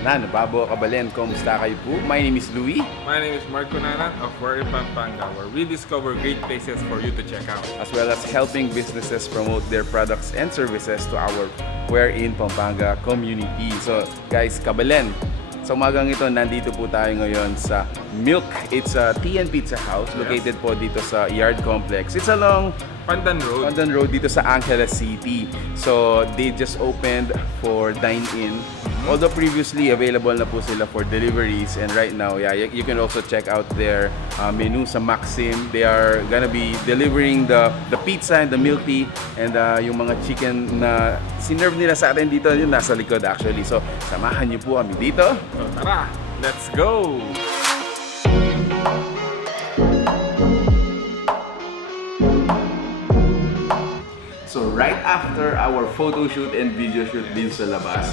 Babo Kabalen, kumusta kayo po? My name is Louie. My name is Marco of Oreo, Pampanga, where we discover great places for you to check out. As well as helping businesses promote their products and services to our Where in Pampanga community. So guys, Kabalen, sa umagang ito, nandito po tayo ngayon sa Mylk. It's a tea and pizza house located po dito sa Yard Complex. It's along Pandan Road dito sa Angeles City. So they just opened for dine-in. Although previously available na po sila for deliveries, and right now, you can also check out their menu sa Maxim. They are gonna be delivering the pizza and the milk tea and yung mga chicken na sinerve nila sa atin dito, yung nasa likod actually. So samahan niyo po kami dito. So tara, let's go! So right after our photo shoot and video shoot din sa labas,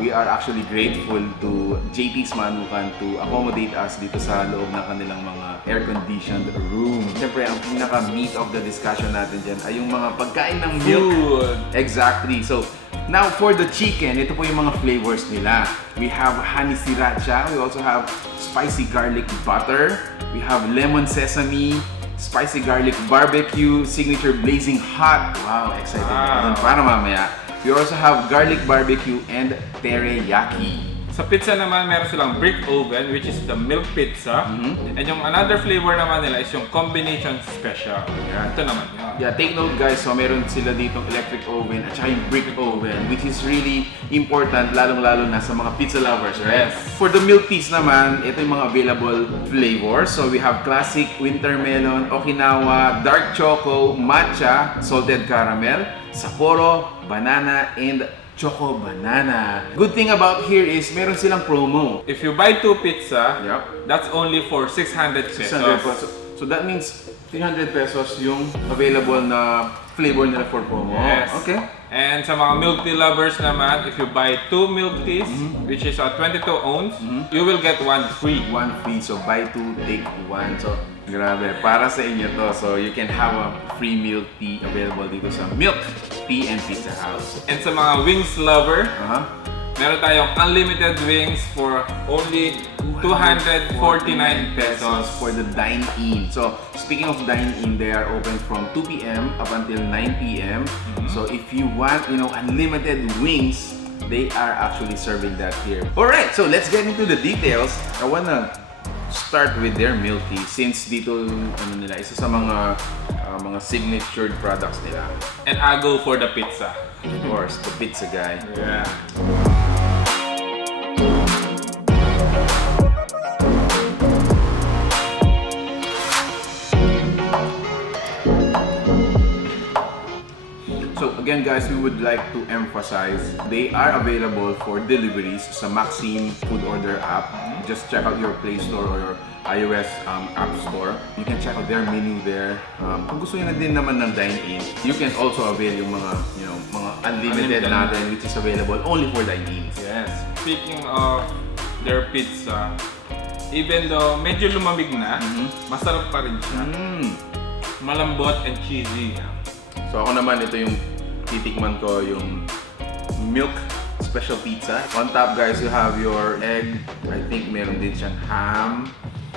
we are actually grateful to JT's Manukan to accommodate us dito sa loob ng kanilang mga air-conditioned room. Siyempre, ang pinaka-meat of the discussion natin dyan ay yung mga pagkain ng milk. Food. Exactly. So now for the chicken, ito po yung mga flavors nila. We have honey sriracha, we also have spicy garlic butter, we have lemon sesame, spicy garlic barbecue, signature blazing hot. Wow, excited ako para mamaya. We also have garlic barbecue and teriyaki. Sa pizza naman, meron silang brick oven, which is the milk pizza. And yung another flavor naman nila is yung combination special. Ito naman yun. Yeah, take note guys, so meron sila ditong electric oven at saka yung brick oven, which is really important, lalong-lalo na sa mga pizza lovers, right? Yes. For the milk teas naman, ito yung mga available flavors. So we have classic, Wintermelon, Okinawa, dark choco, matcha, salted caramel, Sapporo, banana, and Choco Banana. Good thing about here is meron silang promo. If you buy 2 pizza, Yep. that's only for 600 pesos. 600 pesos. So that means 300 pesos yung available na flavor nila for promo. Yes. Okay. And sa mga milk tea lovers naman, if you buy 2 milk teas, which is 22 ounce, you will get 1 free. One free, so buy two, take one. So, grabe, para sa inyo to. So, you can have a free milk tea available dito sa Mylk Tea and Pizza House. And sa mga wings lover, meron tayong unlimited wings for only 249 pesos. For the dine-in. So, speaking of dine-in, they are open from 2 p.m. up until 9 p.m. So, if you want, unlimited wings, they are actually serving that here. Alright, so let's get into the details. I wanna start with their milk tea since dito nila isa sa mga signature products nila. And I go for the pizza. Of course, the pizza guy. Yeah. So again guys, we would like to emphasize they are available for deliveries sa Maxim food order app. Just check out your Play Store or your iOS app store. You can check out their menu there. Kung gusto niyo na din naman ng dine-in, you can also avail yung mga mga unlimited natin which is available only for dine-ins. Yes. Speaking of their pizza, even though medyo lumamig na, masarap pa rin siya. Malambot and cheesy. So ako naman, ito yung titikman ko, yung Mylk special pizza. On top guys, you have your egg. I think meron din siyang ham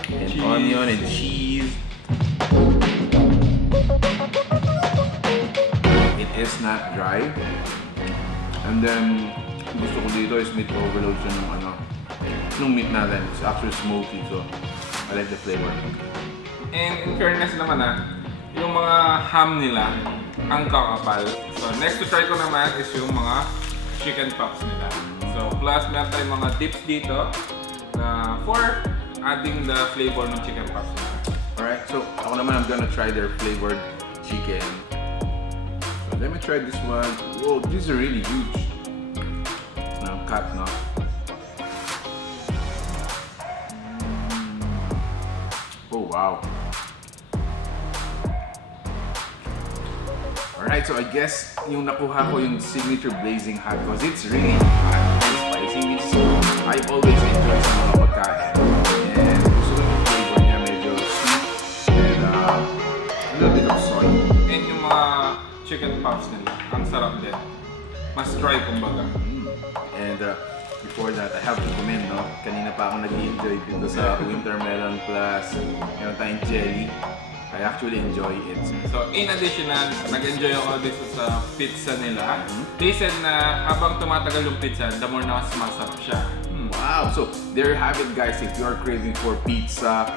and cheese. Onion and cheese. It is not dry. And then, gusto ko dito is meat overload siya nung meat natin. It's actually smoky, so I like the flavor. And in fairness naman yung mga ham nila, ang kakapal. So next to try ko naman is yung mga chicken pops nila. So plus meron tayong mga dips dito na for adding the flavor ng chicken pops nila. Alright, so ako naman, I'm gonna try their flavored chicken. So let me try this one. Whoa, these are really huge. Cut, no? Oh, wow. Alright, so I guess yung nakuha ko yung signature blazing hot because it's really hot and spicy, which I always enjoy sa mga pagkain. And gusto ko yung flavor niya, medyo sweet and a little bit of soy. And yung mga chicken pops nila, ang sarap din. Mas dry kumbaga. And before that, I have to commend, no? Kanina pa ako nag-enjoy dito sa Wintermelon plus meron tayong jelly. I actually enjoy it. So, in addition, nag-enjoy ako dito sa pizza nila. They said na habang tumatagal yung pizza, the more na mas masarap siya. Wow! So, there you have it, guys. If you are craving for pizza,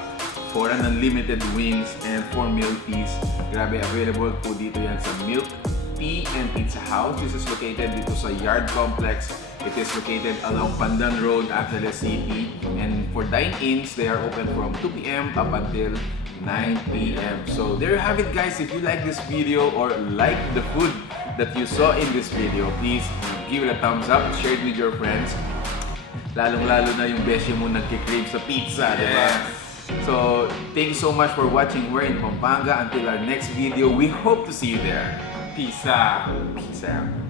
for an unlimited wings, and for milk teas, grabe, available po dito yan sa Mylk Tea and Pizza House. This is located dito sa Yard Complex. It is located along Pandan Road, Angeles City. And for dine-ins, they are open from 2 p.m. up until 9 p.m. So there you have it, guys. If you like this video or like the food that you saw in this video, please give it a thumbs up, share it with your friends. Lalong-lalo na yung beshi mo nagkikrave sa pizza, di ba? So, thank you so much for watching. We're in Pampanga. Until our next video, we hope to see you there. Pizza! Peace out.